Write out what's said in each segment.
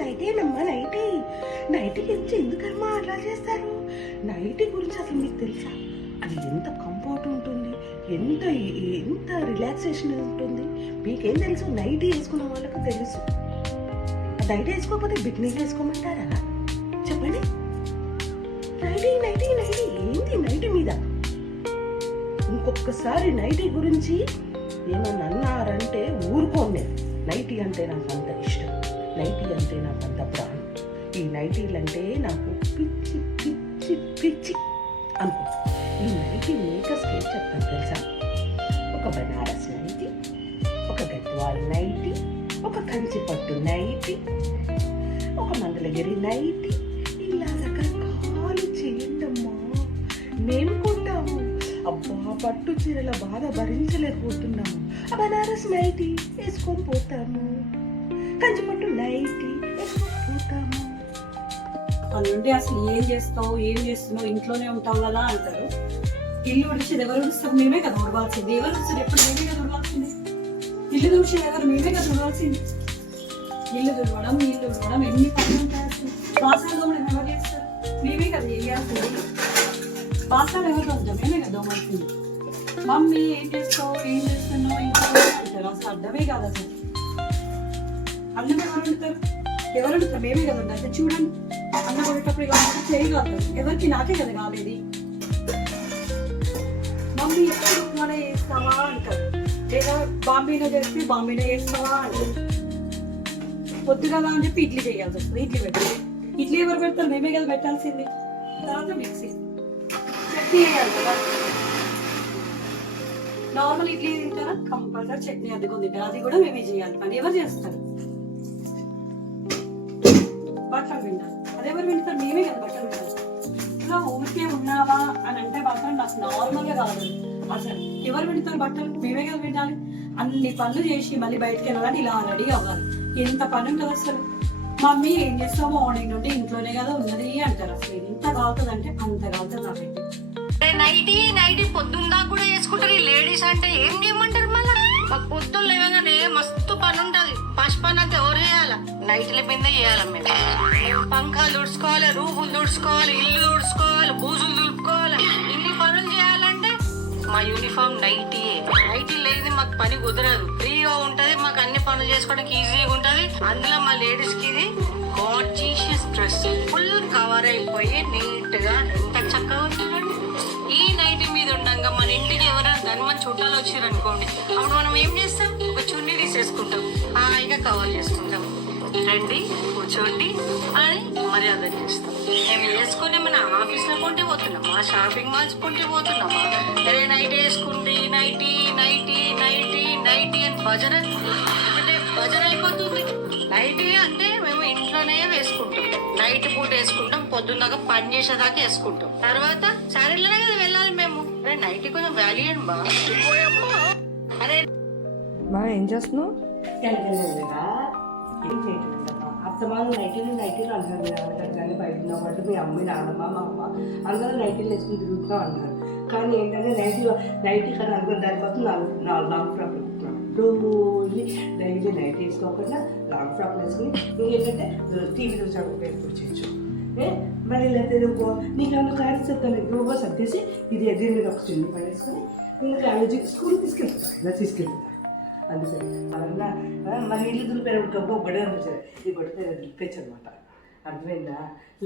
నైటీనమ్మా nightie గురించి ఎందుకమ్మా అట్లా చేస్తారు? నైటీ గురించి అసలు మీకు తెలుసా? అది ఎంత కంఫర్ట్ ఉంటుంది, ఎంత ఎంత రిలాక్సేషన్ ఉంటుంది. మీకేం తెలుసు? నైటీ వేసుకున్న వాళ్ళకు తెలుసు. నైటీ వేసుకోకపోతే బికినీ వేసుకోమంటారా? చెప్పండి. నైటీ ఏంటి నైటీ మీద? ఇంకొకసారి నైటీ గురించి ఏమన్నా అన్నారంటే ఊరుకోండి. నైటీ అంటే నాకు అంత ఇష్టం, నైటీ అంటే నాకు అంత ప్రాణం. ఈ నైటీలు అంటే నాకు పిచ్చి పిచ్చి పిచ్చి అనుకో. ఈ నైటీ మేకర్స్కి ఏం చెప్తాను తెలుసా? ఒక బనారస్ నైటీ, ఒక గద్వాల్ నైటీ, ఒక కంచిపట్టు నైటీ, ఒక మంగళగిరి నైటీ, ఇలా రకరకాలు చేయండమ్మా. మేము కొంటాము. అబ్బా, పట్టు చీరల బాధ భరించలేకపోతున్నాము. ఆ బనారస్ నైటీ వేసుకొని పోతాము, కంచిపట్టు నైటీ వేసుకొని పోతాము. అందుంటే అసలు ఏం చేస్తున్నావు, ఇంట్లోనే ఉంటావు కదా అంటారు. ఇల్లు ఉడిచేది ఎవరు ఉడుస్తారు? మేమే కదా ఉడవాల్సింది. ఎవరు ఉడుస్తారు? ఎప్పుడు మేమే కదా ఉడవాల్సింది. ఇల్లు తుడిచేది ఎవరు? మేమే కదా ఉడవాల్సింది. ఇల్లు తుడవడం, నీళ్ళు తుడవడం, ఎన్ని పనులు ఉంటాయి అసలు. బాసాలు దోమడం ఎవరు చేస్తారు? మేమే కదా చేయాల్సింది. బాసాలు ఎవరు తోముతాం? మేమే కదా దోమాల్సింది. మమ్మీ ఏం చేస్తున్నావు ఇంట్లో అంటారు. అసలు అర్థమే కాదు అసలు. అన్నం ఎవరు వండుతారు? ఎవరు వండుతారు? మేమే కదా ఉంటారు. చూడండి, అన్నం వండేటప్పుడు కాబట్టి చేయగలుగుతారు. ఎవరికి? నాకే కదా కాలేదు. మమ్మీ ఎప్పుడు ఉప్మానే చేస్తావా అంటారు, లేదా బాంబీలో చేస్తే బాంబీలో చేస్తావా అంటారు. పొద్దుగల అని చెప్పి ఇడ్లీ చేయాల్సి వస్తుంది. ఇడ్లీ పెట్టాలి. ఇడ్లీ ఎవరు పెడతారు? మేమే కదా పెట్టాల్సింది. తర్వాత మిక్సీ చట్నీ వేయాలి కదా. నార్మల్ ఇడ్లీ తింటారా? కంపల్సరీ చట్నీ అద్దుకొని తింటారు. అది కూడా మేమే చేయాలి. పని ఎవరు చేస్తారు? బట్టలు వింటారు. అదెవరు వింటారు? మేమే కదా బట్టలు వింటారు. ఇలా ఊరికే ఉన్నావా అని అంటే బట్టలు నాకు నార్మల్ గా కాదు అసలు. ఎవరు వింటారు బట్టలు? మేమే కదా వింటాలి. అన్ని పనులు చేసి మళ్ళీ బయటకు వెళ్ళాలంటే ఇలా రెడీ అవ్వాలి. ఎంత పని ఉంటుంది అసలు. మమ్మీ ఏం చేస్తావు? మార్నింగ్ నుండి ఇంట్లోనే కదా ఉన్నది అంటారు. అసలు ఎంత కావుతుంది అంటే అంత కావుతుంది నాకైతే. నైటీ పొద్దున్నా కూడా వేసుకుంటారు. ఈ లేడీస్ అంటే ఏం చేయమంటారు? మళ్ళీ మాకు పొద్దున్న లేవగానే మస్తు పని ఉంటుంది. ఫస్ట్ పని అంతా ఎవరు చేయాల? నైట్ల మీద చేయాలి. మేము పంఖాలు తుడుచుకోవాలి, రూపులు తుడుచుకోవాలి, ఇల్లు తుడుచుకోవాలి, బూజులు దులుపుకోవాలి. ఇన్ని పనులు చేయాలంటే మా యూనిఫామ్ నైటీ లేదు. మాకు పని కుదరదు. ఫ్రీగా ఉంటది. మాకు అన్ని పనులు చేసుకోవడానికి ఈజీగా ఉంటది. అందులో మా లేడీస్ కి ఇది గార్జియస్ డ్రెస్ ఫుల్ కవర్ అయిపోయి నీట్ గా ఎంత చక్కగా వచ్చిందండి. ఈ నైటీ మీద ఉండగా మన ఇంటికి ఎవరైనా ధనమని చుట్టాలు వచ్చారు అనుకోండి, అప్పుడు మనం ఏం చేస్తాం? ఒక చున్నీ తీసేసుకుంటాం, హాయిగా కవర్ చేసుకుంటాం. రండి కూర్చోండి అని మర్యాద చేస్తాం. మేము వేసుకొని మన ఆఫీస్లో కొంటే పోతున్నామా, షాపింగ్ మాల్స్ కొంటే పోతున్నామా? అరే నైట్ వేసుకుంటే నైటీ నైటీ నైటీ నైటీ అని భజన అంటే భజన అయిపోతుంది. నైటీ అంటే మేము ఇంట్లోనే వేసుకుంటాం. నైట్ పూట వేసుకుంటాం, పొద్దున్నదాకా పని చేసేదాకా వేసుకుంటాం. తర్వాత శారీలోనే కదా వెళ్ళాలి మేము. అరే నైటీ కొంచెం వాల్యూ అండి బా. అరే బా ఏం చేస్తున్నావు? ఏం చేయట్లేదు. అత్తమాను నైటీలు అంటారు కానీ బయట ఉన్నవాళ్ళు మీ అమ్మ నాన్నమ్మ మా అమ్మ అందరూ నైటీలు వేసుకుని తిరుగుతున్నాం అన్నారు. కానీ ఏంటంటే నైటీ కానీ అనుకున్న దానికోసం లాంగ్ ఫ్రాక్ వేసుకున్నాం. రోజు డైలీ నైటీ వేసుకోకుండా లాంగ్ ఫ్రాక్ వేసుకుని ఇంకేంటంటే టీవీ చూసాడు పేరు చేయొచ్చు. మరి లేకపోతే నీకు ఏమన్నా క్లాస్ చెప్తాను గ్రూప్గా సర్దేసి ఇది ఎదురు మీద ఒక చిన్న పడేసుకొని ఇంకా కాలేజీ స్కూల్ తీసుకెళ్తాను. ఇలా తీసుకెళ్తాను. అందుకని అలా మన ఇల్లు దులిపేటప్పుడు గబ్బు బడే అనిపించారు. ఇది పడితే దులిపేచ్చు అనమాట. అర్థమైందా?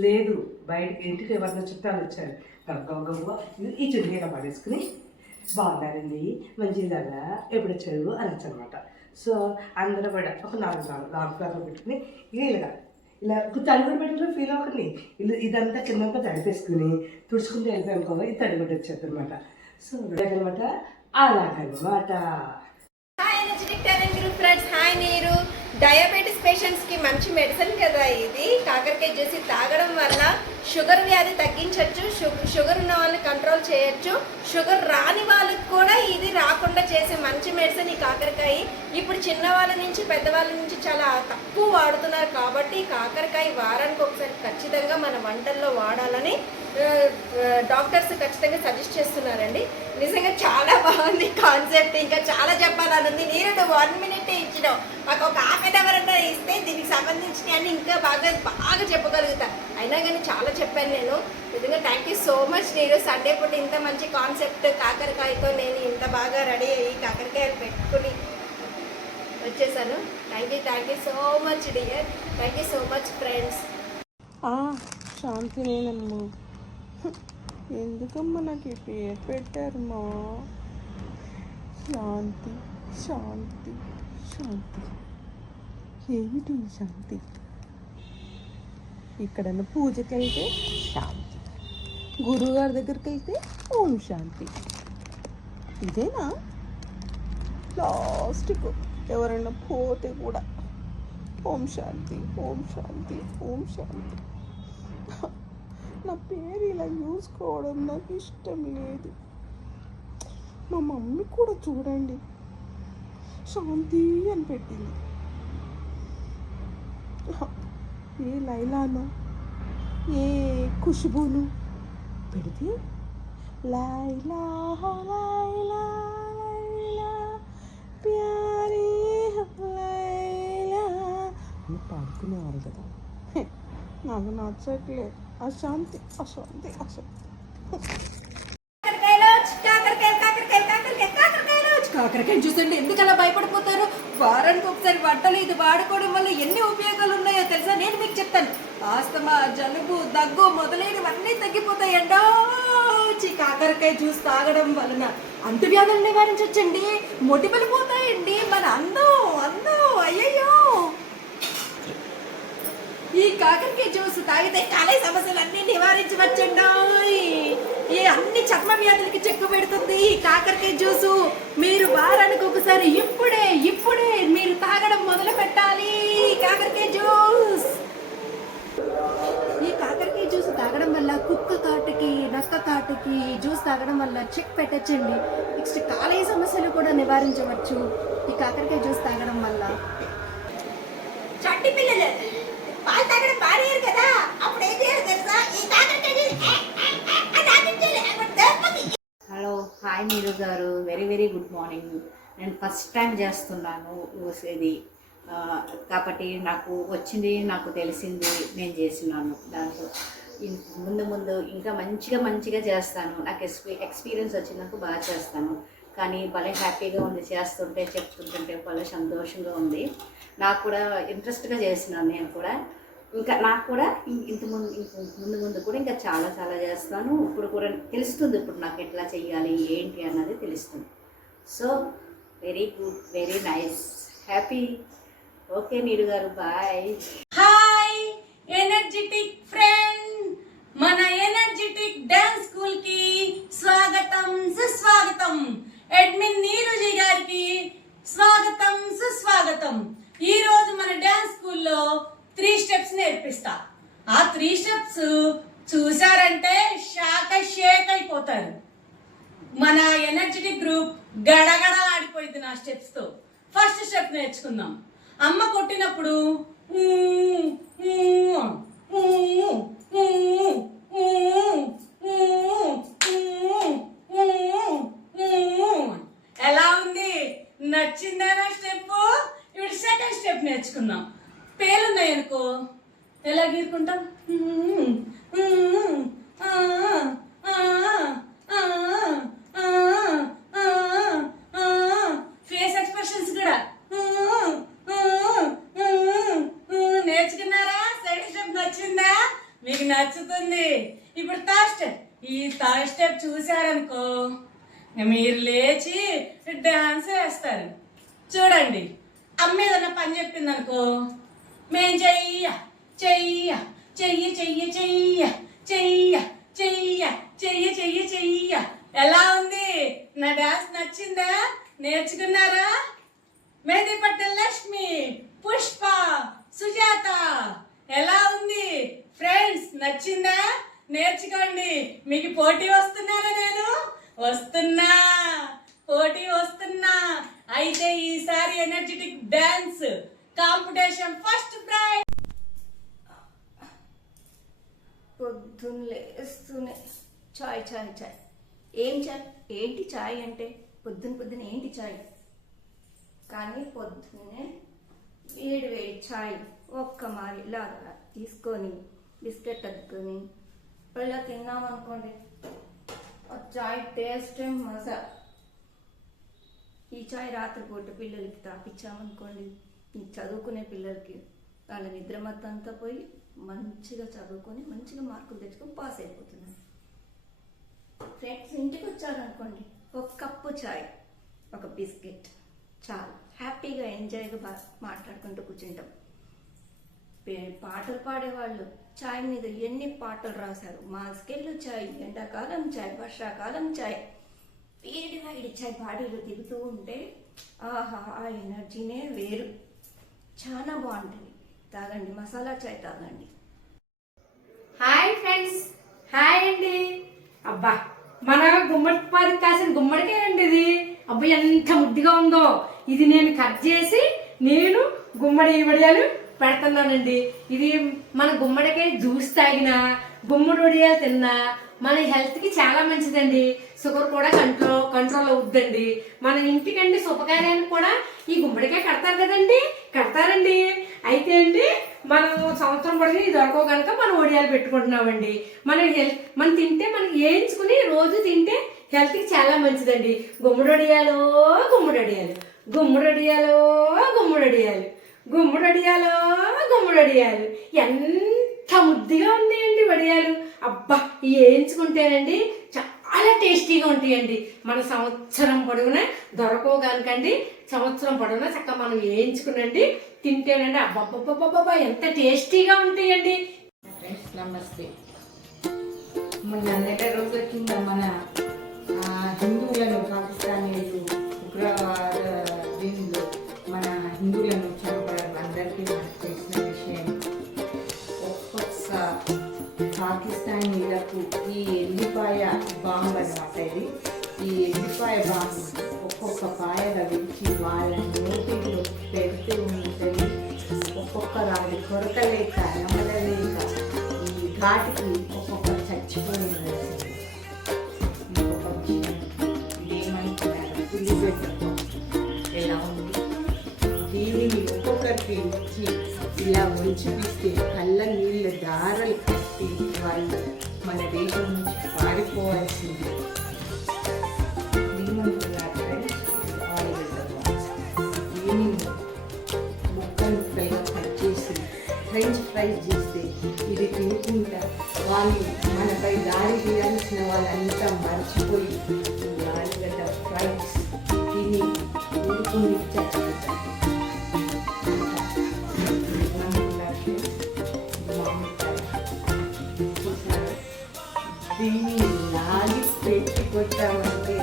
లేదు బయటకి ఇంటికి ఎవరైనా చుట్టాలు వచ్చారు గబ్బు ఈ చున్నీగా పడేసుకుని బాగున్నారండి మంచిలాగా ఎప్పుడు వచ్చారు అనొచ్చు అనమాట. సో అందరూ కూడా ఒక 4 లాంగ్ ఫ్రాక్లు పెట్టుకుని ఇలాగా ఇలా తడిగుడ్డు పెట్టిన ఫీల్ అవ్వకండి. ఇదంతా కిందంతా తడిపేసుకుని తుడుచుకుంటూ వెళ్ళిపోయానుకో ఇది తడిగుడ్డు వచ్చేది అనమాట. సో అనమాట అలాగనమాట. Hi energetic talent group friends. Hi నీరు. డయాబెటీస్ పేషెంట్స్కి మంచి మెడిసిన్ కదా ఇది. కాకరకాయ జ్యూస్ తాగడం వల్ల షుగర్ వ్యాధి తగ్గించవచ్చు, షుగర్ ఉన్న వాళ్ళని కంట్రోల్ చేయొచ్చు, షుగర్ రాని వాళ్ళకి కూడా ఇది రాకుండా చేసే మంచి మెడిసిన్ ఈ కాకరకాయ. ఇప్పుడు చిన్నవాళ్ళ నుంచి పెద్దవాళ్ళ నుంచి చాలా తక్కువ వాడుతున్నారు కాబట్టి కాకరకాయ వారానికి ఒకసారి ఖచ్చితంగా మన వంటల్లో వాడాలని డాక్టర్స్ ఖచ్చితంగా సజెస్ట్ చేస్తున్నారండి. నిజంగా చాలా బాగుంది కాన్సెప్ట్. ఇంకా చాలా చెప్పాలని ఉంది. నేను 1 minute ఇచ్చినావు, మాకు ఒక ½ hour అంటే ఇస్తే దీనికి సంబంధించిన కానీ ఇంకా బాగా బాగా చెప్పగలుగుతా. అయినా కానీ చాలా చెప్పాను నేను. నిజంగా థ్యాంక్ యూ సో మచ్. నేను సండే పూట ఇంత మంచి కాన్సెప్ట్ కాకరకాయతో నేను ఇంత బాగా రెడీ అయ్యి కాకరకాయలు పెట్టుకుని వచ్చేసాను. Thank you so much dear. Thank you so much friends. Shanti నేనమ్మా. ఎందుకమ్మా నాకు ఈ పేరు పెట్టారమ్మా? శాంతి శాంతి శాంతి ఏమిటి ఈ శాంతి? ఇక్కడన్నా పూజకైతే శాంతి, గురువుగారి దగ్గరికి అయితే ఓం శాంతి. ఇదేనా లాస్ట్కు ఎవరైనా పోతే కూడా ఓం శాంతి ఓం శాంతి ఓం శాంతి. నా పేరు ఇలా చూసుకోవడం నాకు ఇష్టం లేదు. మా మమ్మీ కూడా చూడండి శాంతి అని పెట్టింది. ఏ లైలాను ఏ ఖుష్బూను పెడితే లైలా లైలా లైలా ప్యారీ లైలా అని పాడుకునేవారు కదా. నాకు నచ్చట్లేదు. అశాంతి అశాంతి అశాంతి. కాకరకాయ చూసండి ఎందుకు అలా భయపడిపోతారు? వారానికి ఒకసారి వంటలు ఇది వాడుకోవడం వల్ల ఎన్ని ఉపయోగాలు ఉన్నాయో తెలుసా? నేను మీకు చెప్తాను. ఆస్తమా, జలుబు, దగ్గు మొదలైనవన్నీ తగ్గిపోతాయండో. కాకరకాయ జ్యూస్ తాగడం వలన అంటువ్యాధులు నివారించవచ్చండి. మొటిమలు పోతాయండి. మన అందం అయ్యయ్యో. ఈ కాకరకాయ జ్యూస్ తాగితే కాలేయ సమస్యలన్నీ నివారించవచ్చండి. ఈ అన్ని చర్మ వ్యాధులకి చెక్కు పెడుతుంది ఈ కాకరకాయ జ్యూసు. మీరు వారానికి ఒకసారి ఇప్పుడే మీరు తాగడం మొదలు పెట్టాలి కాకరకాయ జ్యూస్. ఈ కాకరకాయ జ్యూస్ తాగడం వల్ల కుక్క కాటుకి, నక్క కాటుకి జ్యూస్ తాగడం వల్ల చెక్ పెట్టచ్చండి. నెక్స్ట్ కాలేయ సమస్యలు కూడా నివారించవచ్చు ఈ కాకరకాయ జ్యూస్ తాగడం వల్ల. చట్టి పిల్లలు పాలు తాగడం మానేయారు కదా, అప్పుడు ఏం చేయాలి తెలుసా? ఈ కాకరకాయ హలో, హాయ్ నీరు గారు. Very good morning. నేను ఫస్ట్ టైం చేస్తున్నాను ఇది కాబట్టి నాకు వచ్చింది, నాకు తెలిసింది నేను చేస్తున్నాను. దాంట్లో ముందు ఇంకా మంచిగా చేస్తాను. నాకు ఎక్స్పీరియన్స్ వచ్చినందుకు బాగా చేస్తాను. కానీ భలే హ్యాపీగా ఉంది చేస్తుంటే, చెప్తుంటే భలే సంతోషంగా ఉంది. నాకు కూడా ఇంట్రెస్ట్గా చేస్తున్నాను. నేను కూడా ఇంకా నాకు కూడా ముందు కూడా ఇంకా చాలా చేస్తాను. ఇప్పుడు కూడా తెలుస్తుంది, ఇప్పుడు నాకు ఎట్లా చెయ్యాలి ఏంటి అన్నది తెలుస్తుంది. So very good, very nice, happy. Okay నీరు గారు, బాయ్. హాయ్ ఎనర్జెటిక్ ఫ్రెండ్, మన ఎనర్జెటిక్ డాన్స్ స్కూల్ కి స్వాగతం సుస్వాగతం. అడ్మిన్ నీరుజీ గారికి స్వాగతం సుస్వాగతం. ఈ రోజు మన డాన్స్ స్కూల్లో 3 స్టెప్స్ నేర్పిస్తా. ఆ 3 స్టెప్స్ చూసారంటే షేక్ అయిపోతారు. మన ఎనర్జెటిక్ గ్రూప్ గడగడ ఆడిపోయింది నా స్టెప్స్ తో. ఫస్ట్ స్టెప్ నేర్చుకుందాం. అమ్మ కొట్టినప్పుడు ఎలా ఉంది? నచ్చిందా నా స్టెప్? ఇప్పుడు సెకండ్ స్టెప్ నేర్చుకుందాం. పేలున్నాయనుకో ఎలా గీరుకుంటాం? ఫేస్ ఎక్స్ప్రెషన్స్ కూడా నేర్చుకున్నారా? సెకండ్ స్టెప్ నచ్చిందా? మీకు నచ్చుతుంది. ఇప్పుడు థర్డ్ స్టెప్. ఈ థర్డ్ స్టెప్ చూసారనుకో మీరు లేచి డాన్స్ వేస్తారు. చూడండి, అమ్మ ఏదన్నా పని చెప్పింది అనుకో, మేం చెయ్య చెయ్య చెయ్య చెయ్య చెయ్య చెయ్య చెయ్య చెయ్య చెయ్య చెయ్య. ఎలా ఉంది? నా డాన్స్ నచ్చిందా? నేర్చుకున్నారా? మేదీపట్నం లక్ష్మి, పుష్ప, సుజాత ఎలా ఉంది ఫ్రెండ్స్? నచ్చిందా? నేర్చుకోండి. మీకు పోటీ వస్తున్నానా? నేను పోటీ వస్తున్నా. అయితే ఈసారి energetic dance competition first prize. పొద్దున్న లేస్తూనే చాయ్ చాయ్ చాయ్. ఏం చాయ్? ఏంటి చాయ్ అంటే? పొద్దున ఏంటి చాయ్? కానీ పొద్దున్నే వేడి చాయ్ ఒక్క మారి ఇలా తీసుకొని బిస్కెట్ అద్దుకొని ఇలా తిన్నామనుకోండి ఆ చాయ్ టేస్ట్ మజా. ఈ చాయ్ రాత్రిపూట పిల్లలకి తాపించామనుకోండి, ఈ చదువుకునే పిల్లలకి వాళ్ళ నిద్ర మొత్తం అంతా పోయి మంచిగా చదువుకొని మంచిగా మార్కులు తెచ్చుకొని పాస్ అయిపోతున్నారు. ఫ్రెండ్స్ ఇంటికి వచ్చారనుకోండి, ఒక కప్పు చాయ్, ఒక బిస్కెట్ చాలు, హ్యాపీగా ఎంజాయ్గా మాట్లాడుకుంటూ కూర్చుంటాం. పాటలు పాడేవాళ్ళు చాయ్ మీద ఎన్ని పాటలు రాశారు. మాస్కెళ్ళు చాయ్, ఎండాకాలం చాయ్, వర్షాకాలం చాయ్, వేడి వేడి చాయ్ బాడీలో దిగుతూ ఉంటే ఆహా ఆ ఎనర్జీనే వేరు, చాలా బాగుంటుంది. తాగండి, మసాలా చాయ్ తాగండి. హాయ్ ఫ్రెండ్స్, హాయ్ అండి. అబ్బా మన గుమ్మడి కాసిన గుమ్మడికాయ అండి ఇది. అబ్బా ఎంత ముద్దుగా ఉందో. ఇది నేను కట్ చేసి నేను గుమ్మడి వడియాలు పెడుతున్నానండి. ఇది మన గుమ్మడికాయ జ్యూస్ తాగినా, గుమ్మడి వడియాలు తిన్నా మన హెల్త్కి చాలా మంచిదండి. షుగర్ కూడా కంట్రోల్ అవుద్దండి. మన ఇంటికండి శుభకార్యానికి కూడా ఈ గుమ్మడికాయ కడతారు కదండి, కడతారండి. అయితే అండి మనం సంవత్సరం పడితే ఇది దొరకవు కనుక మనం వడియాలు పెట్టుకుంటున్నామండి. మనం తింటే మనకి వేయించుకుని రోజు తింటే హెల్త్కి చాలా మంచిదండి. గుమ్మడి వడియాలు గుమ్మడి వడియాలు, గుమ్మడి వడియాలు గుమ్మడి వడియాలు, గుమ్మడి వడియాలు గుమ్మడి వడియాలు, ఎంత ముద్దుగా ఉన్నాయండి వడియాలు. అబ్బా వేయించుకుంటేనండి చాలా టేస్టీగా ఉంటాయండి. మన సంవత్సరం పొడవునా దొరకవు కనుకండి, సంవత్సరం పొడవునా చక్కగా మనం వేయించుకునండి తింటేనండి అబ్బబ్బబ్బబ్బబ్బా ఎంత టేస్టీగా ఉంటాయండి. ఫ్రెండ్స్ నమస్తే. మొన్న రోజు కింద మన హిందువులను పాకిస్తానీలు ఉగ్రవాద దీనిలో మన హిందువులను చంపడం అందరికీ మనకు తెలిసిన విషయం. ఒక్కొక్క పాకిస్తానీలకు ఈ ఎల్లిపాయ బాంబు అనమాట ఇది. ఈ ఎల్లిపాయ బాంబు ఒక్కొక్క పాయగా విడిచి వాళ్ళ నోటిలో పెడుతూ ఉంటుంది. ఒక్కొక్క రాళ్ళు కొరకలేక నమలలేక ఈ ఘాటికి ఒక్కొక్కరు చచ్చిపోయి ఎలా ఉంది. దీనిని ఒక్కొక్కరికి ఇచ్చి ఇలా ఒలిచిపిస్తే కళ్ళ నీళ్ళ దారలు కట్టి వాళ్ళు మన దేశం నుంచి పారిపోవాల్సింది. దీనిని ముక్కలు ఫ్రైగా కట్ చేసి ఫ్రెంచ్ ఫ్రైస్ చేస్తే ఇది తినుకుంటా వాళ్ళు మనపై దాడి తీయాల్సిన వాళ్ళంతా మర్చిపోయి ఆలుగడ్డ ఫ్రైస్ తిని ఊరుకుని చచ్చిపోతారు. దీన్ని లాగి పెట్టి కొట్టామంటే